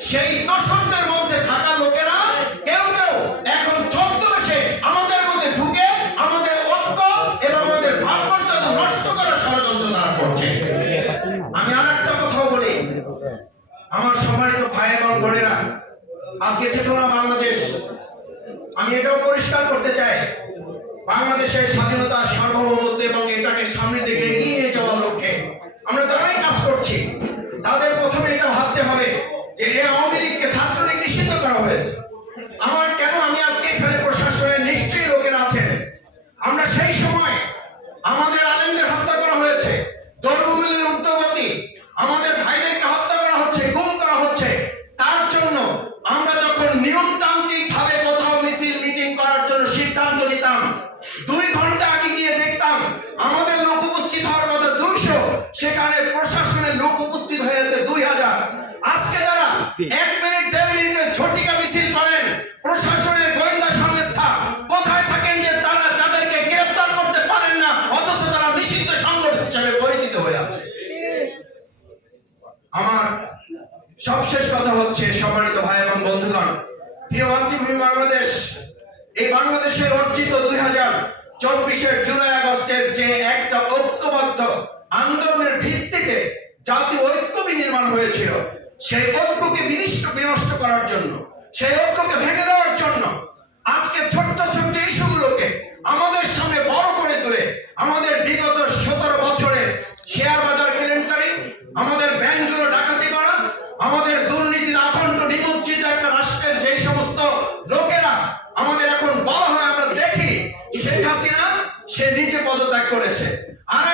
সেই দর্শকদের মধ্যে থাকা লোকেরা কেউ কেউ এখন ছদ্মবেশে আমাদের মধ্যে ঢুকে আমাদের ঐক্য এবং আমাদের ভাবমর্যাদা নষ্ট করার ষড়যন্ত্র তারা করছে। আমি আর একটা কথাও বলি। আমার সম্মানিত ভাই এবং বোনেরা, আজকে চেতনা বাংলাদেশ। আমি এটাও পরিষ্কার করতে চাই। বাংলাদেশের স্বাধীনতা, সার্বভৌমত্ব এবং এটাকে সামনের দিকে এগিয়ে নিয়ে যাওয়ার লক্ষ্যে আমরা যারাই কাজ করছি, তাদের প্রথমে এটা ভাবতে হবে। যে এই আওয়ামী লীগকে ছাত্রলীগ নিষিদ্ধ করা হয়েছে। আমার কেন আমি আজকে এখানে নিশ্চয়ই আছেন? আমরা সেই সময় আমাদের আলেমদের হত্যা করা হয়েছে। আমাদের ভাইদেরকে হত্যা করা হচ্ছে, গুম করা হচ্ছে। তার জন্য আমরা যখন নিয়মতান্ত্রিক ভাবে কোথাও মিছিল, মিটিং করার জন্য সিদ্ধান্ত নিতাম, দুই ঘণ্টা আগে গিয়ে দেখতাম, আমাদের লোক উপস্থিত হওয়ার কথা দুইশো, সেখানে প্রশাসনের লোক উপস্থিত হয়েছে দুই হাজার এক মিনিট দেড় মিনিটের ঝটিকা মিছিল করেন প্রশাসনের গোয়েন্দা সংস্থা। কোথায় থাকেন যে তারা তাদেরকে গ্রেফতার করতে পারেন না, অথচ তারা নিষিদ্ধ সংগঠন হিসেবে পরিচিত হয়ে আছে। আমার সবশেষ কথা হচ্ছে, সম্মানিত ভাই এবং বন্ধুগণ, প্রিয় মাতৃভূমি বাংলাদেশ, এই বাংলাদেশের অর্জিত দুই হাজার চব্বিশের জুলাই আগস্টের যে একটা ঐক্যবদ্ধ আন্দোলনের ভিত্তিতে জাতীয় ঐক্য বিনির্মাণ হয়েছিল সেই ঐক্যকে বিনিষ্ট বিনষ্ট করার জন্য, সেই ঐক্যকে ভেঙে দেওয়ার জন্য আজকে ছোট্ট ছোট্ট ইস্যুগুলোকে আমাদের সামনে বড় করে তুলে আমাদের বিগত সতেরো বছরের শেয়ার বাজার কেলেঙ্কারি, আমাদের ব্যাংকগুলো ডাকাতি করা, আমাদের দুর্নীতির আখণ্ড নিমজ্জিত একটা রাষ্ট্রের যে সমস্ত লোকেরা আমাদের এখন বলা হয় আমরা দেখি, শেখ হাসিনা সে নিজে পদত্যাগ করেছে। আর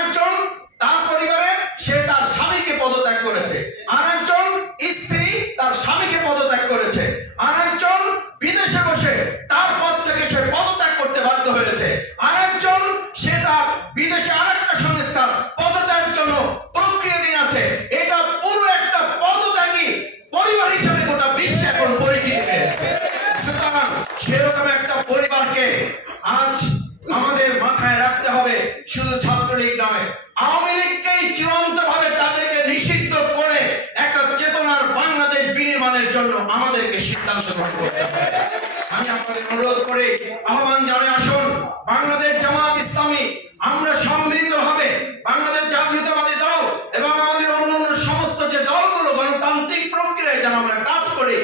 সেরকম একটা পরিবারকে আজ আমাদের মাথায় রাখতে হবে, শুধু ছাত্রলীগ নয়। আওয়ামী লীগকেই চূড়ান্ত ভাবে তাদেরকে নিষিদ্ধ করে একটা চেতনার বাংলাদেশ বিনির্মাণের জন্য আমাদেরকে সিদ্ধান্ত গ্রহণ করতে হবে। আমি আপনাদের অনুরোধ করে, আহ্বান জানাই আসুন, বাংলাদেশ জামাত ইসলামী, আমরা সম্মিলিত ভাবে বাংলাদেশ জাতীয়তাবাদী দল এবং আমাদের অন্যান্য সমস্ত যে দলগুলো গণতান্ত্রিক প্রক্রিয়ায় যেন আমরা কাজ করি